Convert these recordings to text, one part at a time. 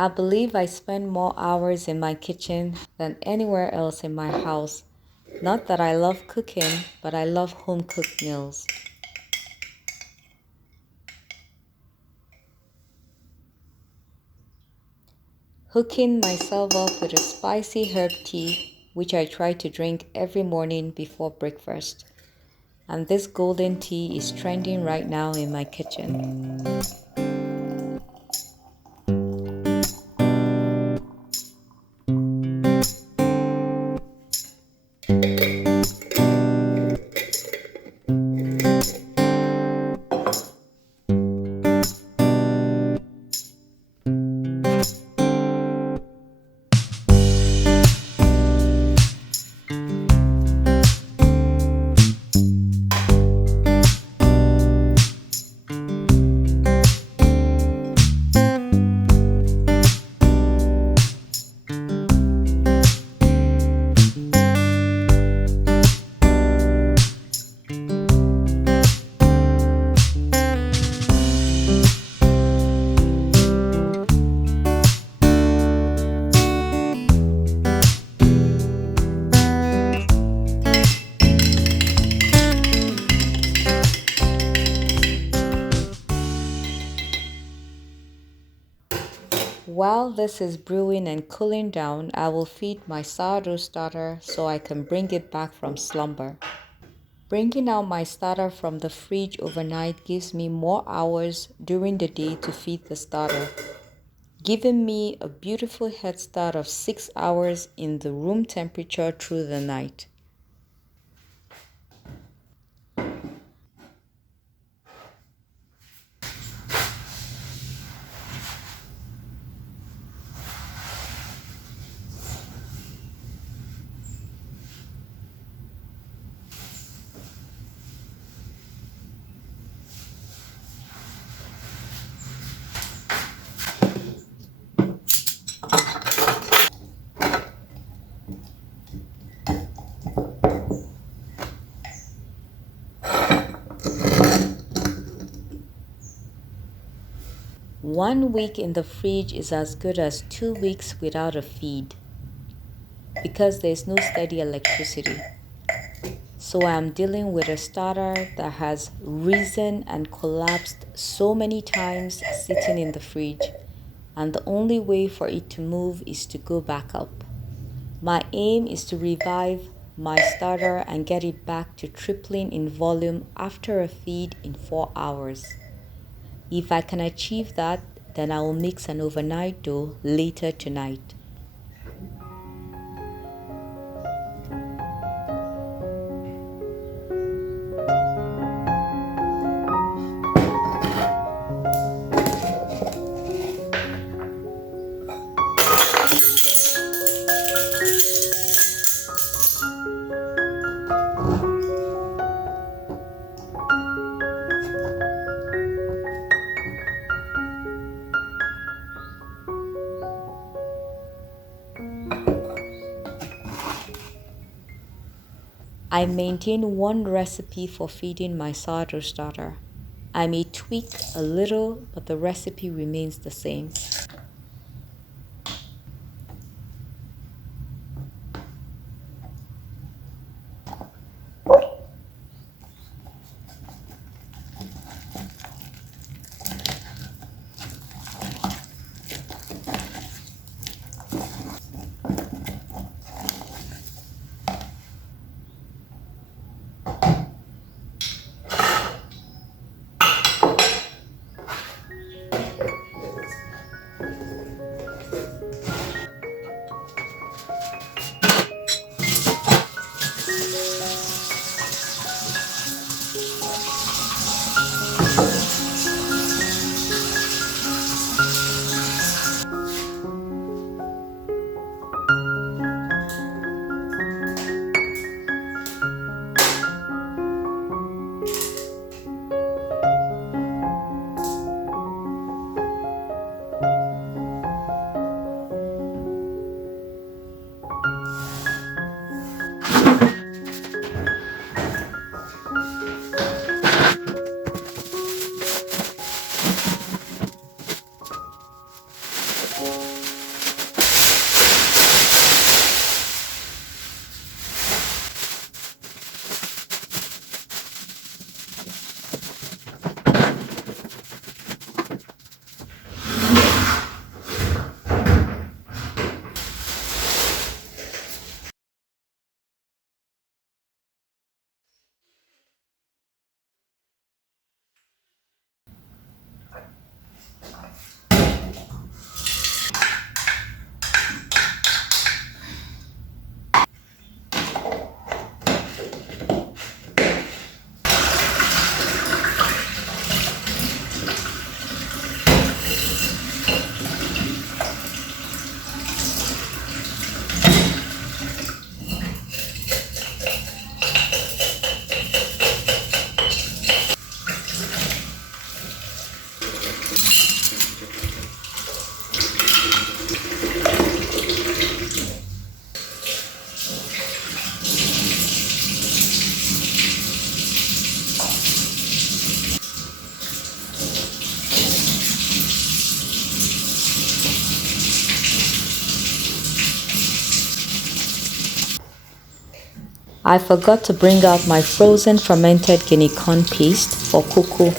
I believe I spend more hours in my kitchen than anywhere else in my house. Not that I love cooking, but I love home cooked meals. Hooking myself up with a spicy herb tea, which I try to drink every morning before breakfast. And this golden tea is trending right now in my kitchen. While this is brewing and cooling down, I will feed my sourdough starter so I can bring it back from slumber. Bringing out my starter from the fridge overnight gives me more hours during the day to feed the starter, giving me a beautiful head start of 6 hours in the room temperature through the night. One week in the fridge is as good as 2 weeks without a feed because there's no steady electricity. So I'm dealing with a starter that has risen and collapsed so many times sitting in the fridge, and the only way for it to move is to go back up. My aim is to revive my starter and get it back to tripling in volume after a feed in 4 hours. If I can achieve that, then I will mix an overnight dough later tonight. I maintain one recipe for feeding my sourdough starter. I may tweak a little, but the recipe remains the same. I forgot to bring out my frozen fermented Guinea corn paste for cocoa.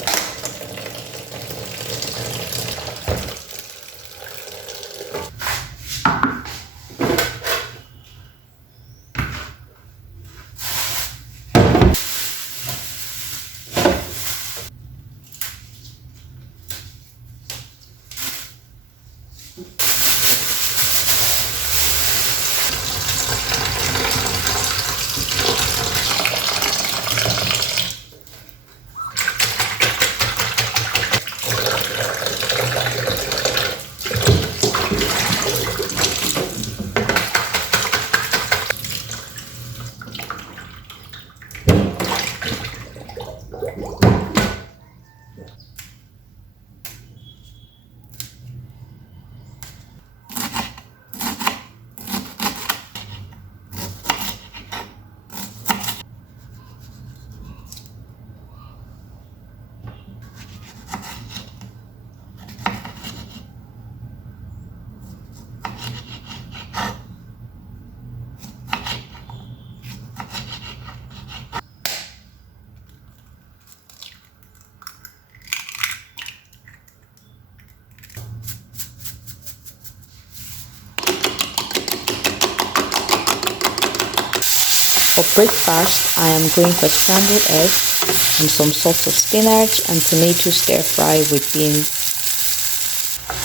For breakfast, I am going for scrambled eggs and some sorts of spinach and tomato stir fry with beans.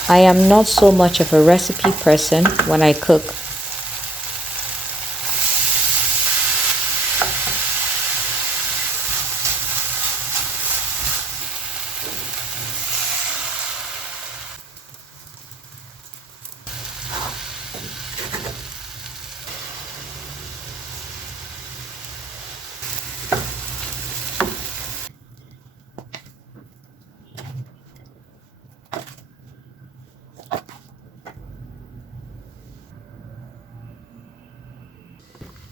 I am not so much of a recipe person when I cook.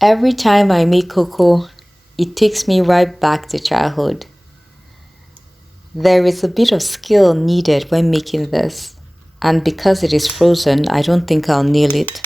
Every time I make cocoa, it takes me right back to childhood. There is a bit of skill needed when making this, and because it is frozen, I don't think I'll nail it.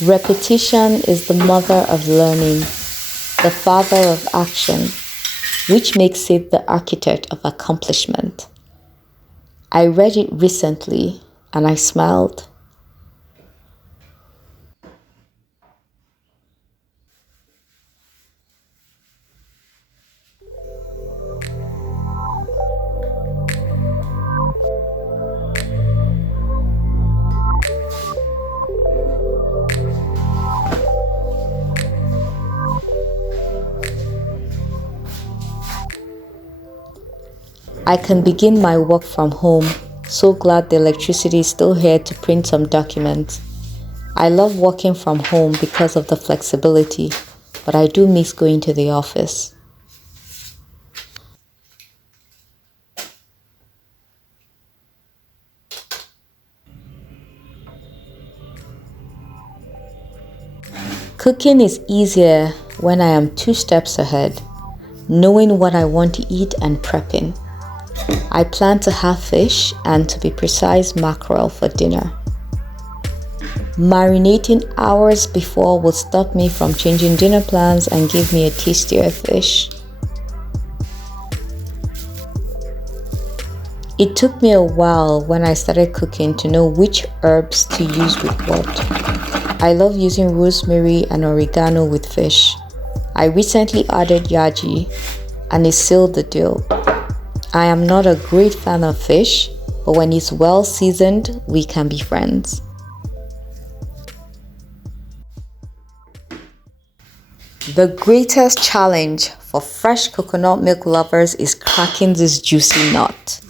Repetition is the mother of learning, the father of action, which makes it the architect of accomplishment. I read it recently and I smiled. I can begin my work from home So glad the electricity is still here to print some documents. I love working from home because of the flexibility, but I do miss going to the office. Cooking is easier when I am 2 steps ahead, knowing what I want to eat and prepping. I plan to have fish and, to be precise, mackerel for dinner. Marinating hours before will stop me from changing dinner plans and give me a tastier fish. It took me a while when I started cooking to know which herbs to use with what. I love using rosemary and oregano with fish. I recently added yaji and it sealed the deal. I am not a great fan of fish, but when it's well seasoned, we can be friends. The greatest challenge for fresh coconut milk lovers is cracking this juicy nut.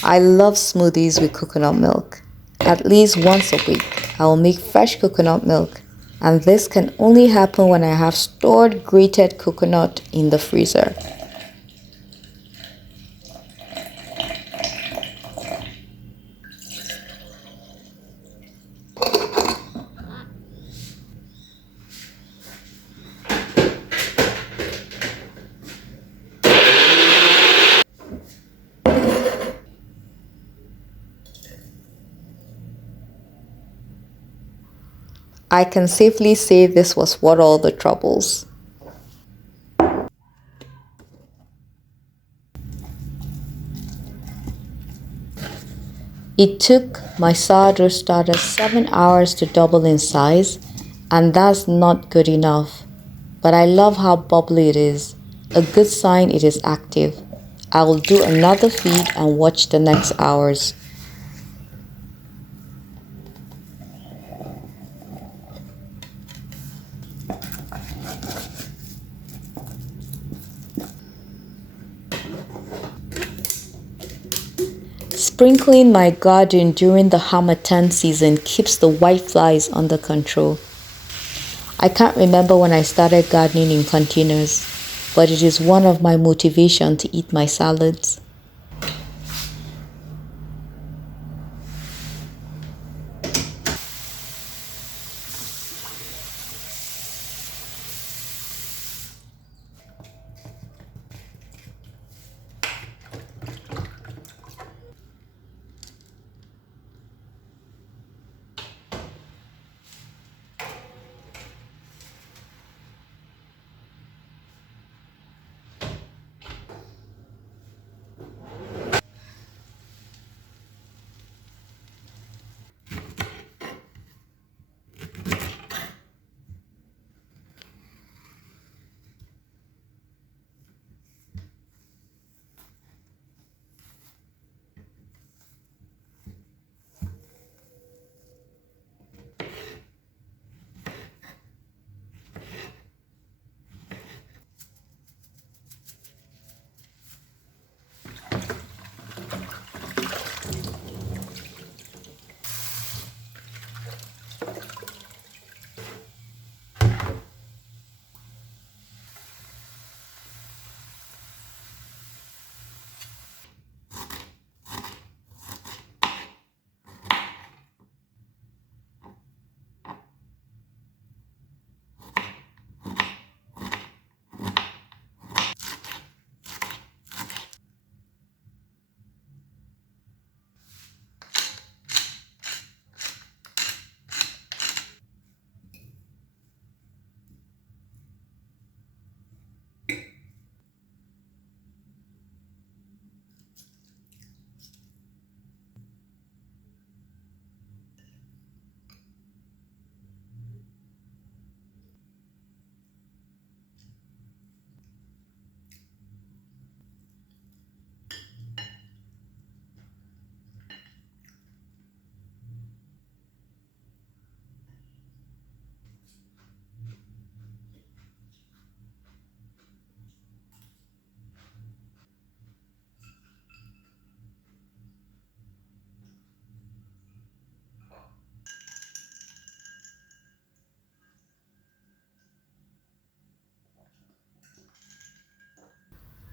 I love smoothies with coconut milk. At least once a week, I will make fresh coconut milk, and this can only happen when I have stored grated coconut in the freezer. I can safely say this was worth all the troubles. It took my sourdough starter 7 hours to double in size, and that's not good enough. But I love how bubbly it is, a good sign it is active. I will do another feed and watch the next hours. Sprinkling my garden during the Harmattan season keeps the whiteflies under control. I can't remember when I started gardening in containers, but it is one of my motivations to eat my salads.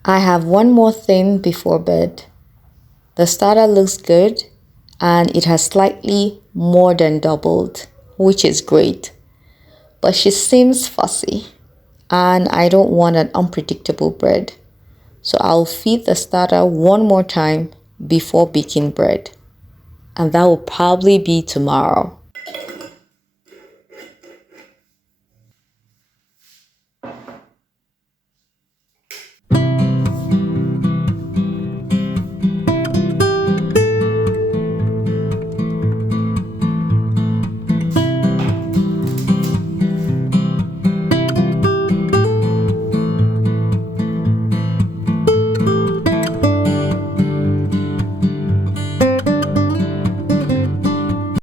I have one more thing before bed. The starter looks good and it has slightly more than doubled, which is great. But she seems fussy and I don't want an unpredictable bread. So I'll feed the starter one more time before baking bread. And that will probably be tomorrow.